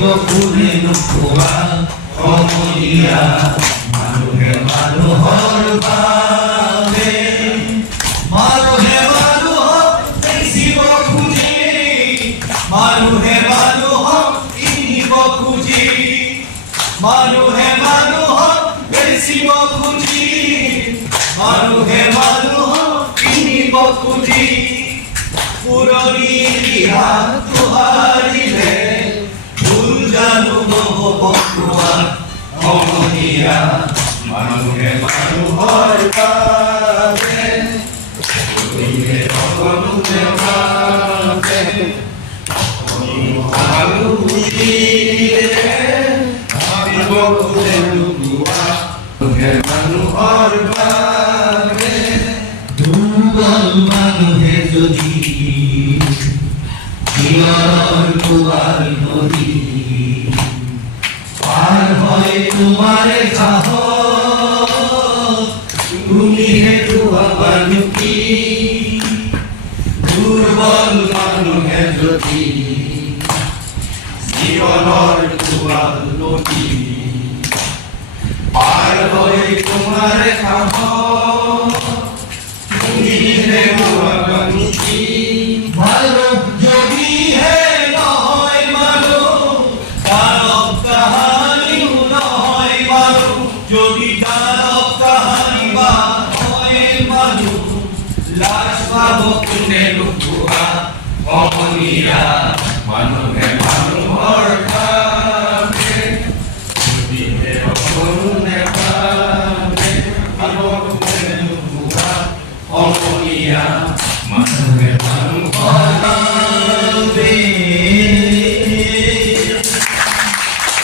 ফুলে নুপুৱা সমনীয়া মানুহে মানুহৰ বাবে মানুহে মানুহক দেখিব খুজি মানুহে মানুহক কিনিব খুজি মানুহে মানুহক দেখিব খুজি মানুহে মানুহক কিনিব খুজি পুৰণি ইতিহাস তোহাৰিলে ভুল জানো নহ'ব সমনীয়া মানুহে মানুহৰ বাবে মানুহে সকলোৰে বাবে ভাবিব খোজে নোপোৱা মানুহে মানুহৰ বাবে দুৰ্বল মানুহে যদি জীবনৰ কোবাল নদী পাৰ হয় তোমাৰে সাহস তুমি হেৰুৱাবানো কি দুৰ্বল মানুহে যদি জীবনৰ কোবাল নদী পাৰ হয় তোমাৰে সাহস তুমি হেৰুৱাবানো কি মানৱ যদিহে নহয় মানুহ দানৱ কাহানিও নহয় মানুহ যদি দানৱ কাহানি বা হয় মানুহ লাজ পাব কোনে নোপোৱা সমনীয়া মানুহে মানুহৰ বাবে যদিহে অকণো নেপালে পাব কোনে নোপোৱা সমনীয়া মানুহে মানুহৰ